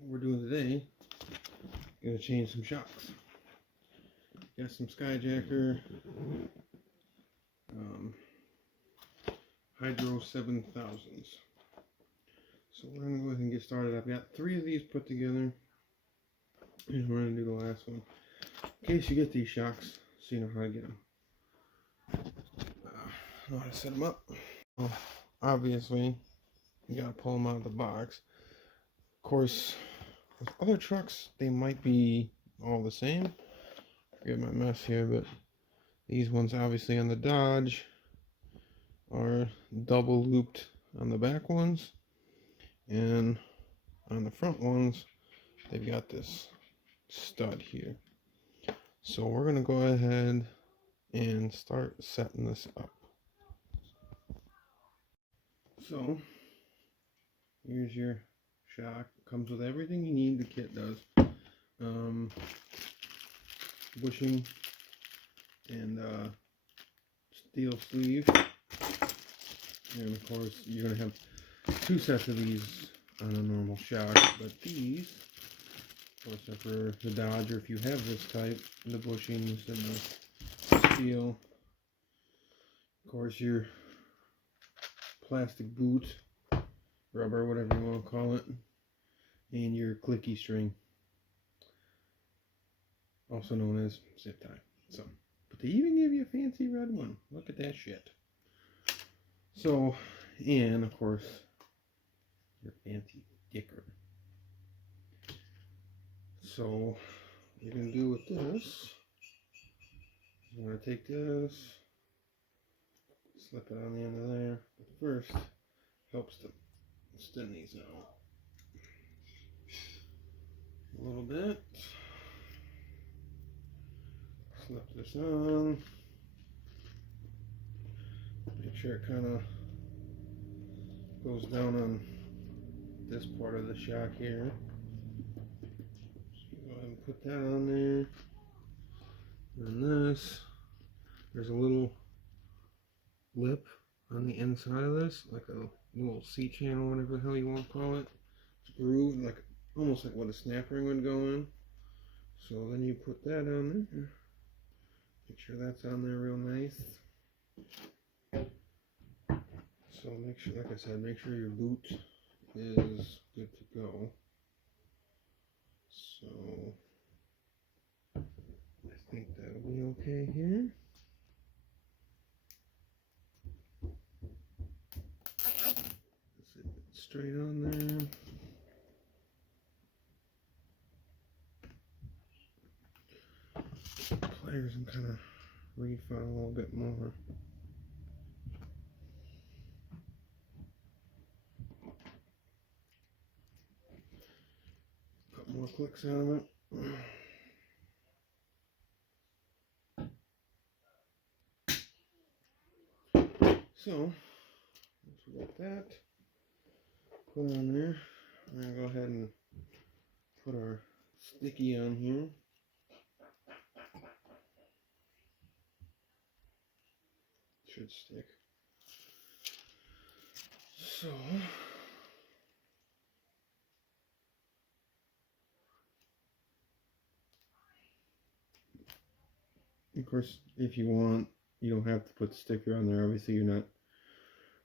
what we're doing today, gonna change some shocks. Got some SkyJacker Hydro 7000s. So we're gonna go ahead and get started. I've got 3 of these put together, and we're gonna do the last one. In case you get these shocks, so you know how to get them. Know how to set them up. Well, obviously, you gotta pull them out of the box. Of course, with other trucks, they might be all the same. Forget my mess here, but these ones obviously on the Dodge are double looped on the back ones, and on the front ones they've got this stud here. So we're gonna go ahead and start setting this up. So here's your shock. Comes with everything you need. The kit does. Bushing and steel sleeve, and of course you're going to have 2 sets of these on a normal shock, but these, of course, are for the Dodge, or if you have this type, the bushings and the steel. Of course, your plastic boot, rubber, whatever you want to call it, and your clicky string, also known as zip tie. So, but they even give you a fancy red one. Look at that shit. So, and of course, your fancy sticker. So, what you're going to do with this, you're going to take this, slip it on the end of there. But first, helps to extend these out a little bit. Slip this on. Make sure it kind of goes down on this part of the shock here. So you go ahead and put that on there. And this, there's a little lip on the inside of this, like a little C-channel, whatever the hell you want to call it. It's grooved, like almost like what a snap ring would go in. So then you put that on there. Make sure that's on there real nice. So make sure, like I said, make sure your boot is good to go. So I think that'll be okay here. Zip it straight on there. Pliers and kind of refine a little bit more. Couple more clicks out of it. So once we got that put on there, we're gonna go ahead and put our sticky on here. Should stick. So of course, if you want, you don't have to put the sticker on there. Obviously, you're not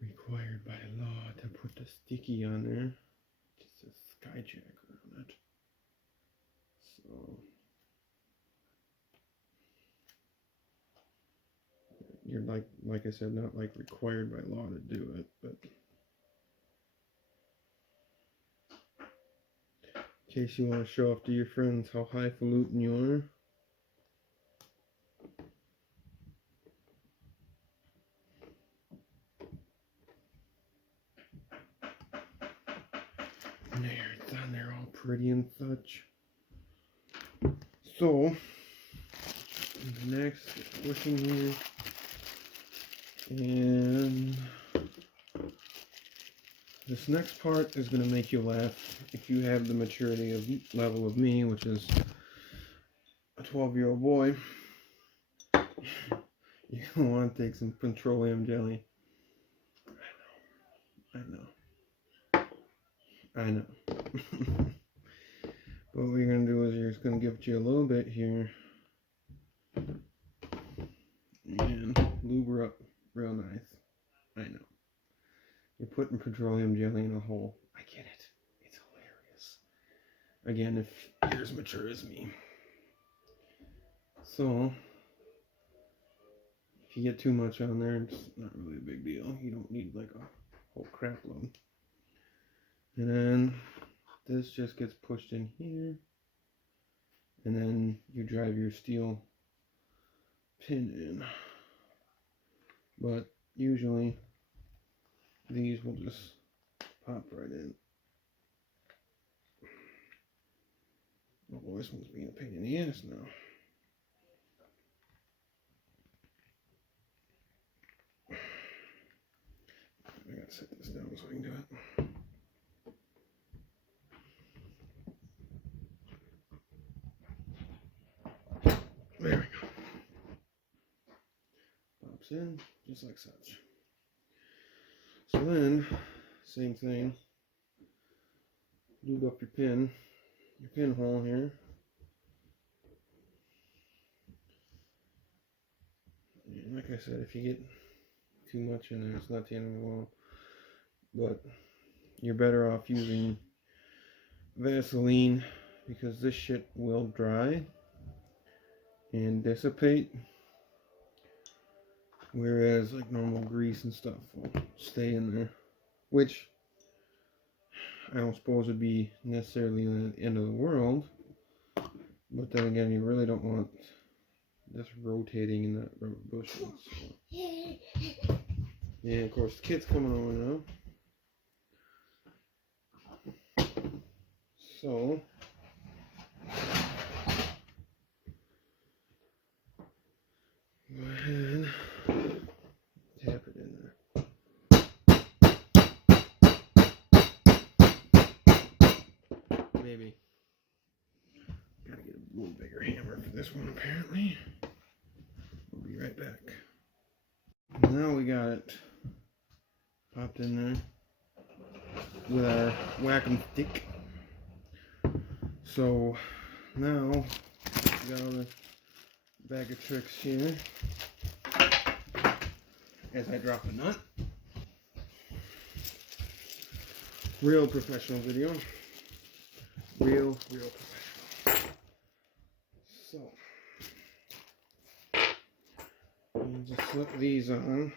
required by law to put the sticky on there. It just says SkyJacker on it. So you're like I said, not like required by law to do it, but in case you want to show off to your friends how highfalutin you are. There, it's on there all pretty and such. So next, pushing here, and this next part is going to make you laugh if you have the maturity of level of me, which is a 12-year-old boy. You're going to want to take some petroleum jelly. I know. What we're going to do is you're just going to give it you a little bit here. And lube her up real nice. I know. You're putting petroleum jelly in a hole. I get it. It's hilarious. Again, if you're as mature as me. So, if you get too much on there, it's not really a big deal. You don't need like a whole crap load. And then this just gets pushed in here. And then you drive your steel pin in. But usually these will just pop right in. Oh, this one's being a pain in the ass now. I gotta set this down so I can do it. There we go. Pops in just like such. So then, same thing. Lube up your pinhole here. And like I said, if you get too much in there, it's not the end of the world. But you're better off using Vaseline because this shit will dry and dissipate, whereas like normal grease and stuff will stay in there, which I don't suppose would be necessarily the end of the world, but then again, you really don't want this rotating in that rubber bushing. So. Yeah, of course, the kid's coming over now. So, go ahead, tap it in there. Maybe. Gotta get a little bigger hammer for this one, apparently. We'll be right back. Now we got it popped in there with our whack-em stick. So now we got all the bag of tricks here as I drop a nut. Real professional video. Real professional. So you just slip these on.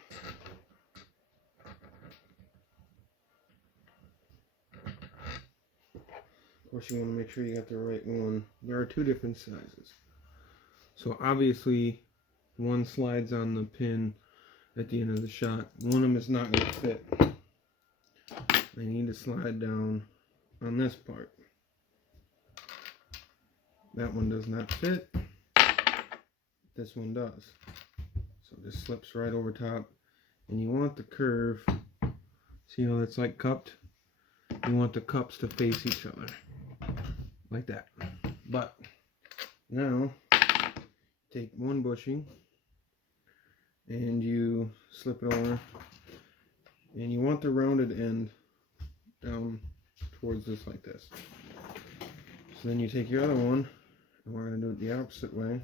Of course, you want to make sure you got the right one. There are two different sizes. So obviously, one slides on the pin at the end of the shot. One of them is not going to fit. They need to slide down on this part. That one does not fit. This one does. So this slips right over top. And you want the curve, see how it's like cupped? You want the cups to face each other. Like that. But now take one bushing and you slip it over, and you want the rounded end down towards this like this. So then you take your other one, and we're going to do it the opposite way.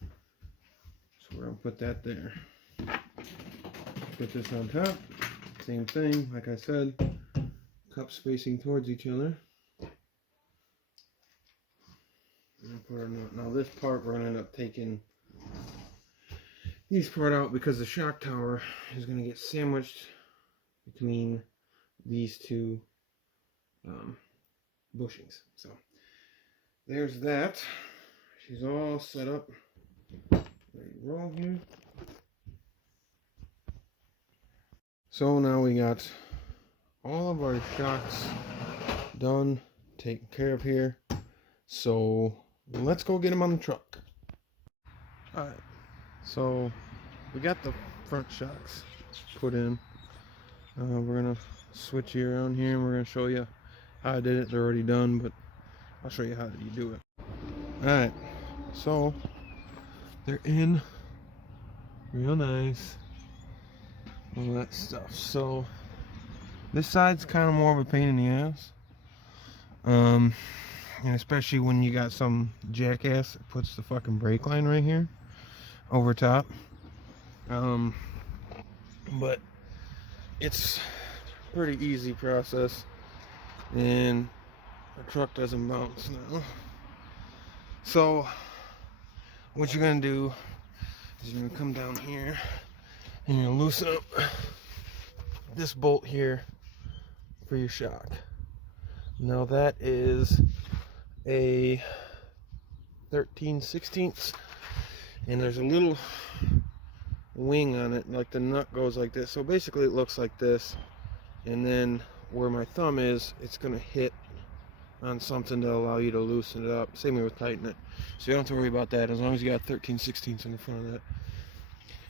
So we're going to put that there. Put this on top. Same thing, like I said, cups facing towards each other. And put our nut. Now this part we're going to end up taking this part out because the shock tower is going to get sandwiched between these two bushings. So there's that. She's all set up. Ready to roll here. So now we got all of our shocks done, taken care of here. So let's go get them on the truck. Alright, so we got the front shocks put in. We're going to switch you around here and we're going to show you how I did it. They're already done, but I'll show you how you do it. Alright, so they're in real nice. All that stuff. So this side's kind of more of a pain in the ass. And especially when you got some jackass that puts the fucking brake line right here over top. But it's a pretty easy process, and the truck doesn't bounce now. So what you're gonna do is you're gonna come down here and you're gonna loosen up this bolt here for your shock. Now that is a 13/16, and there's a little wing on it, like the nut goes like this. So basically it looks like this, and then where my thumb is, it's gonna hit on something to allow you to loosen it up. Same way with tighten it. So you don't have to worry about that as long as you got 13/16 in the front of that.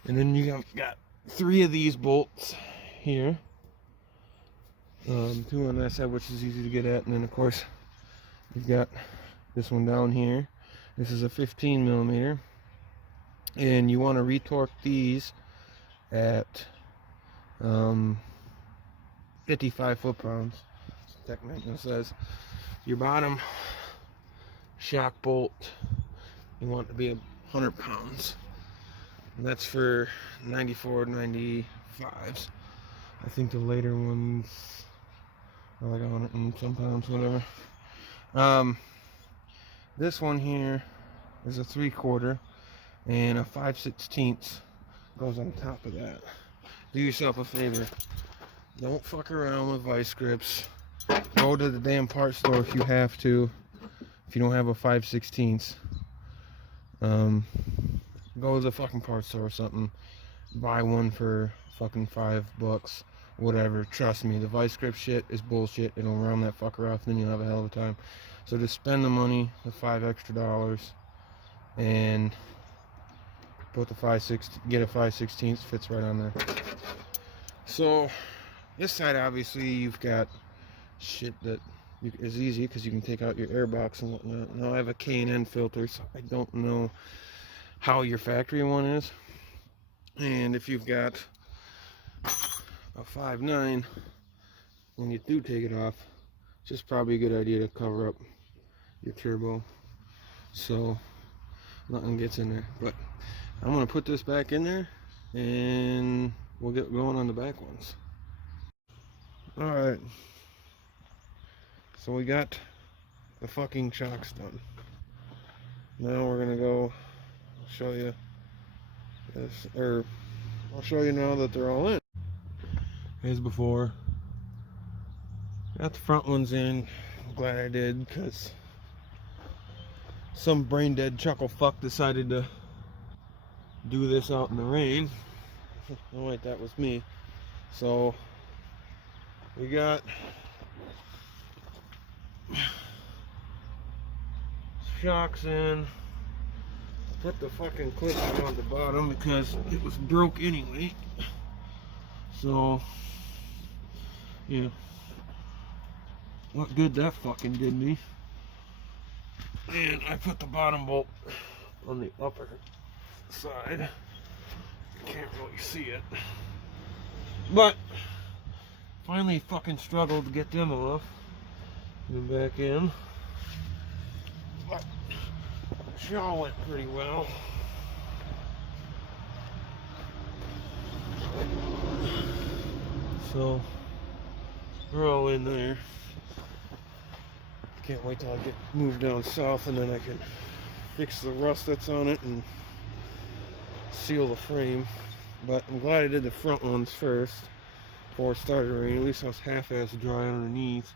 And then you got 3 of these bolts here. 2 on that side, which is easy to get at, and then of course you've got this one down here. This is a 15 millimeter, and you want to retorque these at 55 foot-pounds. Tech maintenance says your bottom shock bolt you want to be 100 pounds, and that's for 94, 95s. I think the later ones are like 100 and some pounds, whatever. This one here is a 3/4, and a 5/16 goes on top of that. Do yourself a favor, don't fuck around with vice grips. Go to the damn part store if you have to. If you don't have a 5/16, go to the fucking part store or something. Buy one for fucking $5, whatever. Trust me, the vice grip shit is bullshit. It'll round that fucker off, and then you'll have a hell of a time. So just spend the money, the $5 extra, and put the get a 5/16, fits right on there. So this side, obviously, you've got shit that is easy because you can take out your air box and whatnot. Now I have a K&N filter, so I don't know how your factory one is. And if you've got a 5.9, when you do take it off, it's just probably a good idea to cover up your turbo so nothing gets in there. But I'm gonna put this back in there and we'll get going on the back ones. Alright, so we got the fucking shocks done. Now we're gonna go show you this, or I'll show you now that they're all in. As before, got the front ones in. I'm glad I did, because some brain dead chuckle fuck decided to do this out in the rain. Oh wait, that was me. So we got shocks in. Put the fucking clip on the bottom because it was broke anyway. So yeah, what good that fucking did me. And I put the bottom bolt on the upper side. You can't really see it, but finally fucking struggled to get them off and back in. But she all went pretty well. So we're all in there. Can't wait till I get moved down south, and then I can fix the rust that's on it and seal the frame. But I'm glad I did the front ones first before it started raining. At least I was half-ass dry underneath.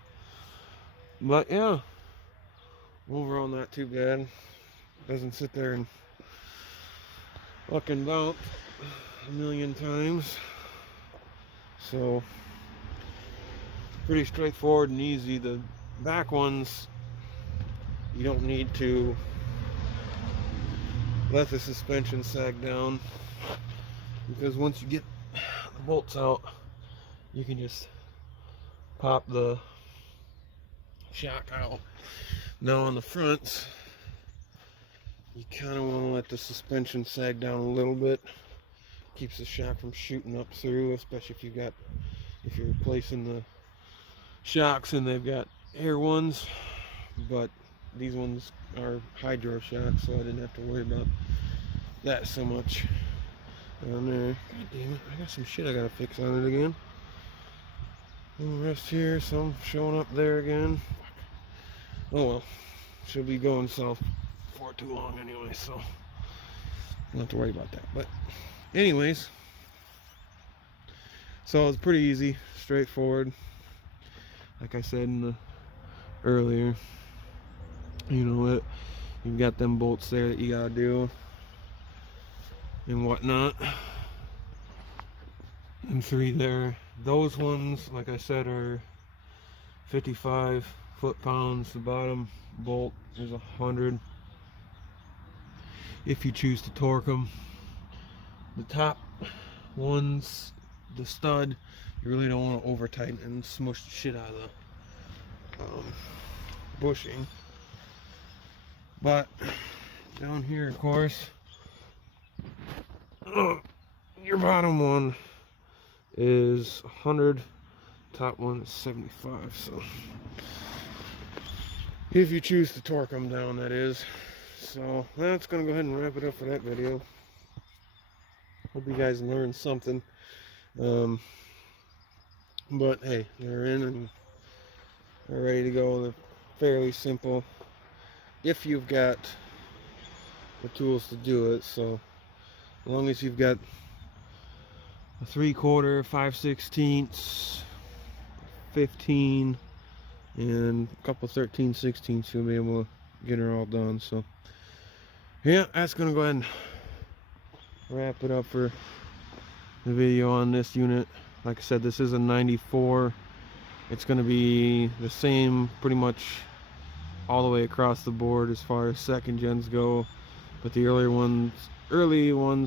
But yeah, overall not too bad. Doesn't sit there and fucking bounce a million times. So pretty straightforward and easy. The back ones, you don't need to let the suspension sag down, because once you get the bolts out, you can just pop the shock out. Now on the fronts, you kind of want to let the suspension sag down a little bit. Keeps the shock from shooting up through, especially if you're replacing the shocks and they've got air ones. But these ones are hydro shocks, so I didn't have to worry about that so much on there. God damn it, I got some shit I gotta fix on it again. Rest here, some showing up there again. Oh well, should be going south for too long anyway, so don't have to worry about that. But anyways, so it's pretty easy, straightforward. Like I said in the earlier, you know what, you've got them bolts there that you gotta do and whatnot, and 3 there. Those ones, like I said, are 55 foot-pounds. The bottom bolt is 100 if you choose to torque them. The top ones, the stud, you really don't want to over tighten and smush the shit out of the bushing. But down here, of course, your bottom one is 100, top one is 75. So if you choose to torque them down, that is. So that's gonna go ahead and wrap it up for that video. Hope you guys learned something. But hey, they're in and they're ready to go. They're fairly simple if you've got the tools to do it. So as long as you've got a 3/4, 5/16, 15, and a couple 13/16, you'll be able to get her all done. So yeah, that's gonna go ahead and wrap it up for the video on this unit. Like I said, this is a 94. It's gonna be the same pretty much all the way across the board as far as second gens go, but the early ones,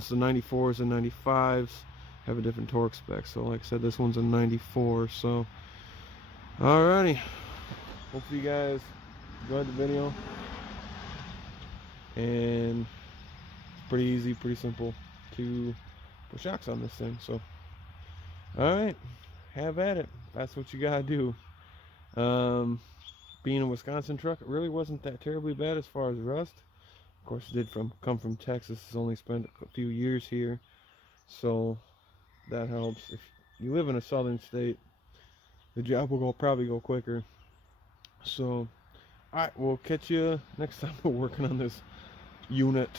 the 94s and 95s, have a different torque spec. So like I said, this one's a 94. So alrighty, hopefully you guys enjoyed the video, and it's pretty easy, pretty simple to put shocks on this thing. So alright, have at it. That's what you gotta do. Being a Wisconsin truck, it really wasn't that terribly bad as far as rust. Of course, it did come from Texas. It's only spent a few years here, so that helps. If you live in a southern state, the job will probably go quicker. So alright, we'll catch you next time we're working on this unit.